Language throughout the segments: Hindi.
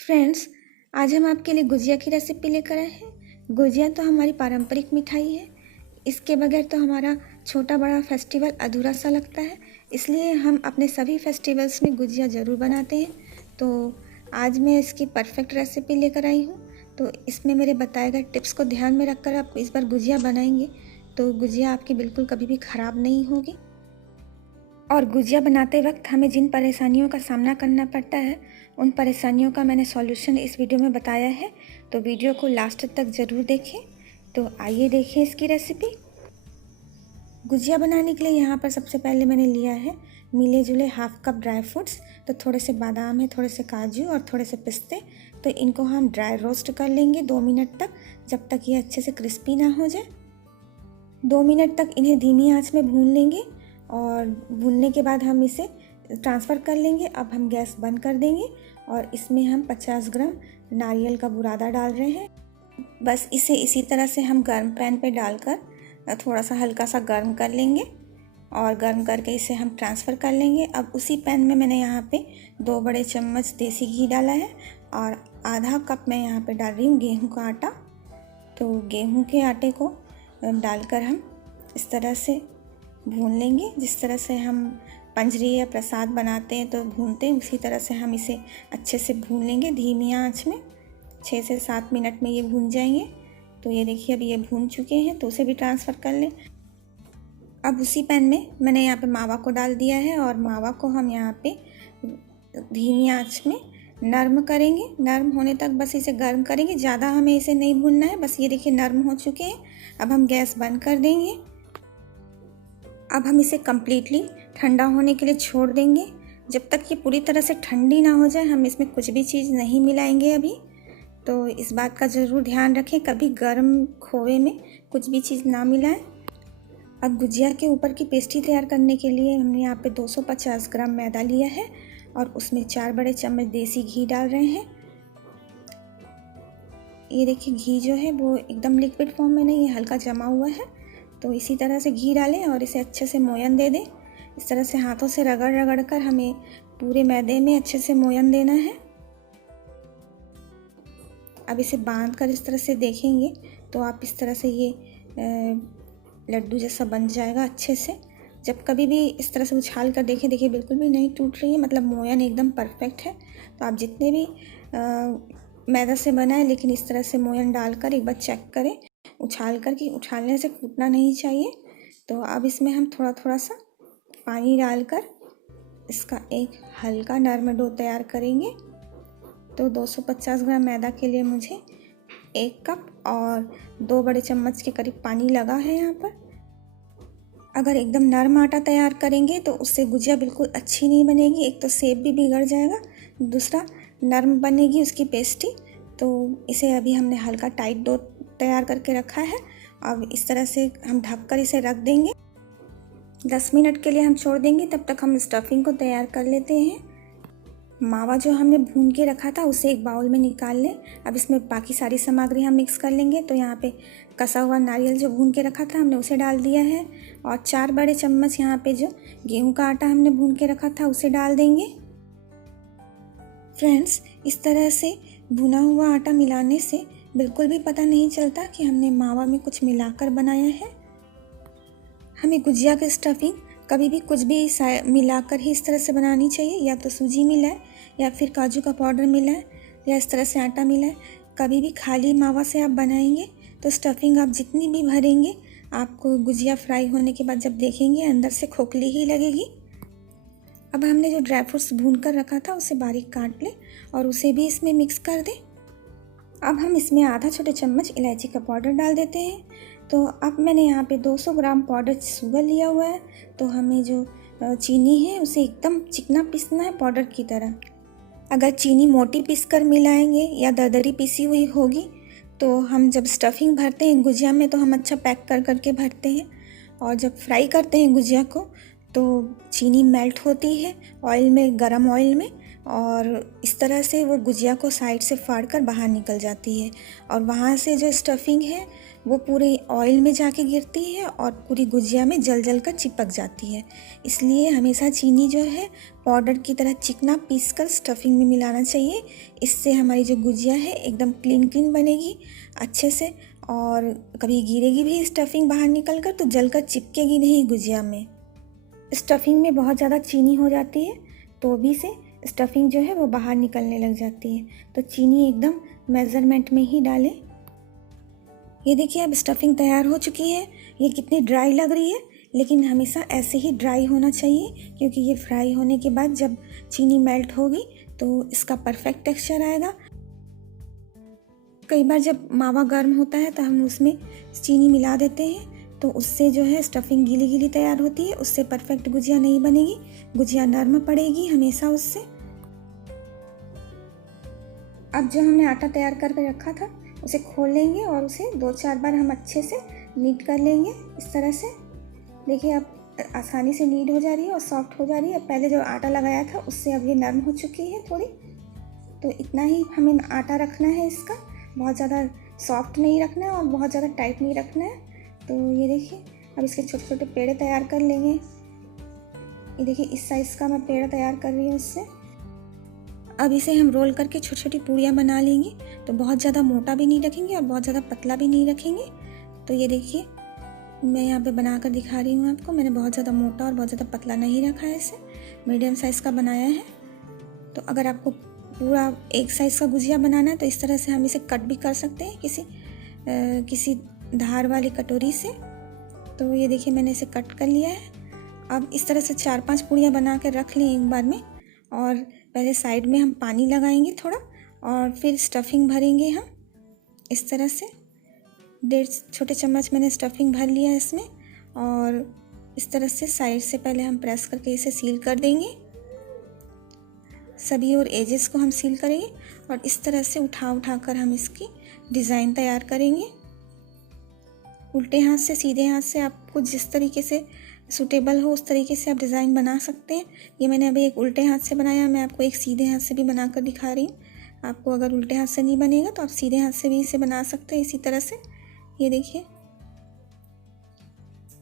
फ्रेंड्स, आज हम आपके लिए गुजिया की रेसिपी लेकर आए हैं। गुजिया तो हमारी पारंपरिक मिठाई है। इसके बगैर तो हमारा छोटा बड़ा फेस्टिवल अधूरा सा लगता है। इसलिए हम अपने सभी फेस्टिवल्स में गुजिया ज़रूर बनाते हैं। तो आज मैं इसकी परफेक्ट रेसिपी लेकर आई हूँ। तो इसमें मेरे बताए गए टिप्स को ध्यान में रखकर आप इस बार गुजिया बनाएंगे तो गुजिया आपकी बिल्कुल कभी भी ख़राब नहीं होगी। और गुजिया बनाते वक्त हमें जिन परेशानियों का सामना करना पड़ता है उन परेशानियों का मैंने सॉल्यूशन इस वीडियो में बताया है। तो वीडियो को लास्ट तक ज़रूर देखें। तो आइए देखें इसकी रेसिपी। गुजिया बनाने के लिए यहाँ पर सबसे पहले मैंने लिया है मिले जुले हाफ कप ड्राई फ्रूट्स। तो थोड़े से बादाम है, थोड़े से काजू और थोड़े से पिस्ते। तो इनको हम ड्राई रोस्ट कर लेंगे 2 मिनट तक, जब तक ये अच्छे से क्रिस्पी ना हो जाए। 2 मिनट तक इन्हें धीमी आंच में भून लेंगे और भूनने के बाद हम इसे ट्रांसफ़र कर लेंगे। अब हम गैस बंद कर देंगे और इसमें हम 50 ग्राम नारियल का बुरादा डाल रहे हैं। बस इसे इसी तरह से हम गर्म पैन पे डालकर थोड़ा सा हल्का सा गर्म कर लेंगे और गर्म करके इसे हम ट्रांसफ़र कर लेंगे। अब उसी पैन में मैंने यहाँ पे 2 बड़े चम्मच देसी घी डाला है और आधा कप मैं यहाँ पे डाल रही हूँ गेहूँ का आटा। तो गेहूँ के आटे को डालकर हम इस तरह से भून लेंगे। जिस तरह से हम पंजरी या प्रसाद बनाते हैं तो भूनते हैं, उसी तरह से हम इसे अच्छे से भून लेंगे धीमी आंच में। 6 से 7 मिनट में ये भून जाएंगे। तो ये देखिए अब ये भून चुके हैं, तो उसे भी ट्रांसफ़र कर लें। अब उसी पैन में मैंने यहाँ पे मावा को डाल दिया है और मावा को हम यहाँ पे धीमी आंच में नरम करेंगे। नरम होने तक बस इसे गर्म करेंगे, ज़्यादा हमें इसे नहीं भूनना है। बस ये देखिए नरम हो चुके हैं। अब हम गैस बंद कर देंगे। अब हम इसे कम्प्लीटली ठंडा होने के लिए छोड़ देंगे। जब तक ये पूरी तरह से ठंडी ना हो जाए हम इसमें कुछ भी चीज़ नहीं मिलाएंगे अभी। तो इस बात का ज़रूर ध्यान रखें, कभी गर्म खोए में कुछ भी चीज़ ना मिलाएं। अब गुजिया के ऊपर की पेस्ट्री तैयार करने के लिए हमने यहाँ पे 250 ग्राम मैदा लिया है और उसमें 4 बड़े चम्मच देसी घी डाल रहे हैं। ये देखिए घी जो है वो एकदम लिक्विड फॉर्म में नहीं, ये हल्का जमा हुआ है। तो इसी तरह से घी डालें और इसे अच्छे से मोयन दे दें। इस तरह से हाथों से रगड़ रगड़ कर हमें पूरे मैदे में अच्छे से मोयन देना है। अब इसे बांध कर इस तरह से देखेंगे तो आप इस तरह से ये लड्डू जैसा बन जाएगा अच्छे से। जब कभी भी इस तरह से उछाल कर देखें, देखिए बिल्कुल भी नहीं टूट रही है, मतलब मोयन एकदम परफेक्ट है। तो आप जितने भी मैदा से बनाएं लेकिन इस तरह से मोयन डालकर एक बार चेक करें उछाल कर, कि उछालने से टूटना नहीं चाहिए। तो अब इसमें हम थोड़ा थोड़ा सा पानी डालकर इसका एक हल्का नरम डो तैयार करेंगे। तो 250 ग्राम मैदा के लिए मुझे 1 कप और 2 बड़े चम्मच के करीब पानी लगा है यहाँ पर। अगर एकदम नरम आटा तैयार करेंगे तो उससे गुजिया बिल्कुल अच्छी नहीं बनेगी। एक तो शेप भी बिगड़ जाएगा, दूसरा नरम बनेगी उसकी पेस्ट्री। तो इसे अभी हमने हल्का टाइट डो तैयार करके रखा है। अब इस तरह से हम ढककर इसे रख देंगे। 10 मिनट के लिए हम छोड़ देंगे। तब तक हम स्टफिंग को तैयार कर लेते हैं। मावा जो हमने भून के रखा था उसे एक बाउल में निकाल लें। अब इसमें बाकी सारी सामग्री हम मिक्स कर लेंगे। तो यहाँ पे कसा हुआ नारियल जो भून के रखा था हमने उसे डाल दिया है और 4 बड़े चम्मच यहाँ पे जो गेहूं का आटा हमने भून के रखा था उसे डाल देंगे। फ्रेंड्स, इस तरह से भुना हुआ आटा मिलाने से बिल्कुल भी पता नहीं चलता कि हमने मावा में कुछ मिलाकर बनाया है। हमें गुजिया की स्टफिंग कभी भी कुछ भी मिलाकर ही इस तरह से बनानी चाहिए। या तो सूजी मिलाए या फिर काजू का पाउडर मिलाए या इस तरह से आटा मिलाए। कभी भी खाली मावा से आप बनाएंगे तो स्टफिंग आप जितनी भी भरेंगे आपको गुजिया फ्राई होने के बाद जब देखेंगे अंदर से खोखली ही लगेगी। अब हमने जो ड्राई फ्रूट्स भून कर रखा था उसे बारीक काट लें और उसे भी इसमें मिक्स कर दें। अब हम इसमें आधा छोटे चम्मच इलायची का पाउडर डाल देते हैं। तो अब मैंने यहाँ पे 200 ग्राम पाउडर शुगर लिया हुआ है। तो हमें जो चीनी है उसे एकदम चिकना पीसना है पाउडर की तरह। अगर चीनी मोटी पीस कर मिलाएंगे या दरदरी पीसी हुई होगी तो हम जब स्टफिंग भरते हैं गुजिया में तो हम अच्छा पैक कर करके भरते हैं और जब फ्राई करते हैं गुजिया को तो चीनी मेल्ट होती है ऑयल में, गरम ऑयल में, और इस तरह से वो गुजिया को साइड से फाड़ कर बाहर निकल जाती है और वहाँ से जो स्टफिंग है वो पूरे ऑयल में जाके गिरती है और पूरी गुजिया में जल जल कर चिपक जाती है। इसलिए हमेशा चीनी जो है पाउडर की तरह चिकना पीस कर स्टफिंग में मिलाना चाहिए। इससे हमारी जो गुजिया है एकदम क्लीन क्लीन बनेगी अच्छे से, और कभी गिरेगी भी स्टफिंग बाहर निकल कर तो जल कर चिपकेगी नहीं गुजिया में। स्टफिंग में बहुत ज़्यादा चीनी हो जाती है तो भी से स्टफिंग जो है वो बाहर निकलने लग जाती है, तो चीनी एकदम मेज़रमेंट में ही डालें। ये देखिए अब स्टफिंग तैयार हो चुकी है। ये कितनी ड्राई लग रही है, लेकिन हमेशा ऐसे ही ड्राई होना चाहिए क्योंकि ये फ्राई होने के बाद जब चीनी मेल्ट होगी तो इसका परफेक्ट टेक्सचर आएगा। कई बार जब मावा गर्म होता है तो हम उसमें चीनी मिला देते हैं तो उससे जो है स्टफिंग गीली गीली तैयार होती है, उससे परफेक्ट गुजिया नहीं बनेगी, गुजिया नरम पड़ेगी हमेशा उससे। अब जो हमने आटा तैयार करके रखा था उसे खोल लेंगे और उसे 2-4 बार हम अच्छे से नीड कर लेंगे इस तरह से। देखिए अब आसानी से नीड हो जा रही है और सॉफ्ट हो जा रही है। पहले जो आटा लगाया था उससे अब ये नरम हो चुकी है थोड़ी, तो इतना ही हमें आटा रखना है इसका, बहुत ज़्यादा सॉफ्ट नहीं रखना है और बहुत ज़्यादा टाइट नहीं रखना है। तो ये देखिए अब इसके छोटे छोटे पेड़े तैयार कर लेंगे। ये देखिए इस साइज़ का मैं पेड़ा तैयार कर रही हूँ इससे। अब इसे हम रोल करके छोटी छोटी पूड़ियाँ बना लेंगे, तो बहुत ज़्यादा मोटा भी नहीं रखेंगे और बहुत ज़्यादा पतला भी नहीं रखेंगे। तो ये देखिए मैं यहाँ पे बना कर दिखा रही हूँ आपको। मैंने बहुत ज़्यादा मोटा और बहुत ज़्यादा पतला नहीं रखा है, इसे मीडियम साइज़ का बनाया है। तो अगर आपको पूरा एक साइज़ का गुजिया बनाना है तो इस तरह से हम इसे कट भी कर सकते हैं किसी धार वाली कटोरी से। तो ये देखिए मैंने इसे कट कर लिया है। अब इस तरह से 4-5 पूड़ियाँ बना के रख लें एक बार में, और पहले साइड में हम पानी लगाएंगे थोड़ा और फिर स्टफिंग भरेंगे हम इस तरह से। 1.5 छोटे चम्मच मैंने स्टफिंग भर लिया है इसमें, और इस तरह से साइड से पहले हम प्रेस करके इसे सील कर देंगे। सभी और एजेस को हम सील करेंगे और इस तरह से उठा कर हम इसकी डिज़ाइन तैयार करेंगे। उल्टे हाथ से सीधे हाथ से आपको जिस तरीके से सूटेबल हो उस तरीके से आप डिज़ाइन बना सकते हैं। ये मैंने अभी एक उल्टे हाथ से बनाया, मैं आपको एक सीधे हाथ से भी बना कर दिखा रही हूँ। आपको अगर उल्टे हाथ से नहीं बनेगा तो आप सीधे हाथ से भी इसे बना सकते हैं इसी तरह से। ये देखिए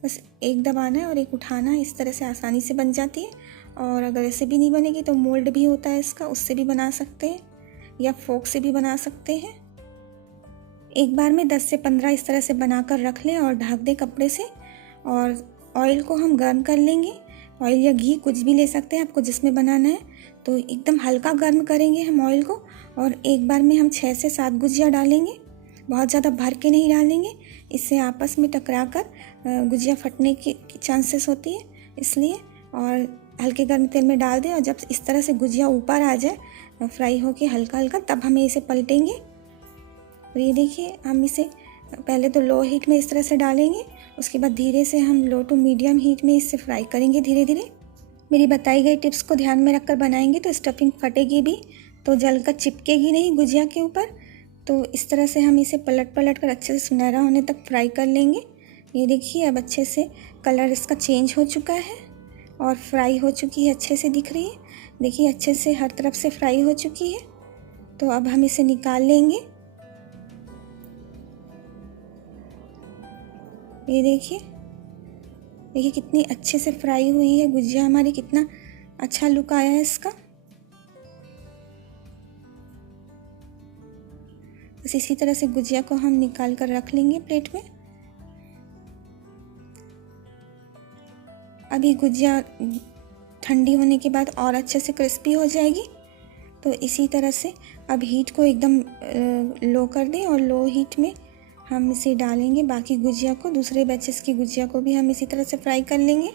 बस एक दबाना है और एक उठाना है, इस तरह से आसानी से बन जाती है। और अगर ऐसे भी नहीं बनेगी तो मोल्ड भी होता है इसका, उससे भी बना सकते हैं या फोक से भी बना सकते हैं। एक बार में 10 से 15 इस तरह से बना कर रख लें और ढक दें कपड़े से। और ऑयल को हम गर्म कर लेंगे, ऑयल या घी कुछ भी ले सकते हैं आपको जिसमें बनाना है। तो एकदम हल्का गर्म करेंगे हम ऑयल को, और एक बार में हम 6 से 7 गुजिया डालेंगे, बहुत ज़्यादा भर के नहीं डालेंगे, इससे आपस में टकरा कर गुजिया फटने की चांसेस होती है इसलिए। और हल्के गर्म तेल में डाल दें और जब इस तरह से गुजिया ऊपर आ जाए फ्राई होके हल्का हल्का, तब हमें इसे पलटेंगे। और ये देखिए हम इसे पहले तो लो हीट में इस तरह से डालेंगे, उसके बाद धीरे से हम लो टू मीडियम हीट में इससे फ्राई करेंगे धीरे धीरे। मेरी बताई गई टिप्स को ध्यान में रखकर बनाएंगे तो स्टफिंग फटेगी भी, तो जलकर चिपकेगी नहीं गुजिया के ऊपर। तो इस तरह से हम इसे पलट कर अच्छे से सुनहरा होने तक फ्राई कर लेंगे। ये देखिए अब अच्छे से कलर इसका चेंज हो चुका है और फ्राई हो चुकी है, अच्छे से दिख रही है। देखिए अच्छे से हर तरफ से फ्राई हो चुकी है। तो अब हम इसे निकाल लेंगे। ये देखिए कितनी अच्छे से फ्राई हुई है गुजिया हमारी, कितना अच्छा लुक आया है इसका। बस इसी तरह से गुजिया को हम निकाल कर रख लेंगे प्लेट में। अभी गुजिया ठंडी होने के बाद और अच्छे से क्रिस्पी हो जाएगी। तो इसी तरह से अब हीट को एकदम लो कर दें और लो हीट में हम इसे डालेंगे बाकी गुजिया को, दूसरे बैचेस की गुजिया को भी हम इसी तरह से फ्राई कर लेंगे।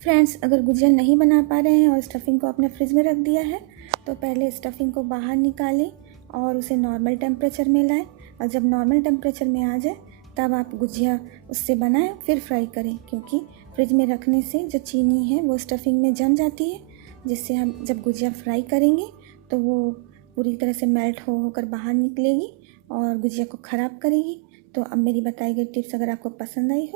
फ्रेंड्स अगर गुजिया नहीं बना पा रहे हैं और स्टफिंग को अपने फ्रिज में रख दिया है तो पहले स्टफिंग को बाहर निकालें और उसे नॉर्मल टेम्परेचर में लाएं, और जब नॉर्मल टेम्परेचर में आ जाए तब आप गुजिया उससे बनाएं फिर फ्राई करें, क्योंकि फ्रिज में रखने से जो चीनी है वो स्टफिंग में जम जाती है, जिससे हम जब गुजिया फ्राई करेंगे तो वो पूरी तरह से मेल्ट होकर बाहर निकलेगी और गुजिया को ख़राब करेगी। तो अब मेरी बताई गई टिप्स अगर आपको पसंद आई हो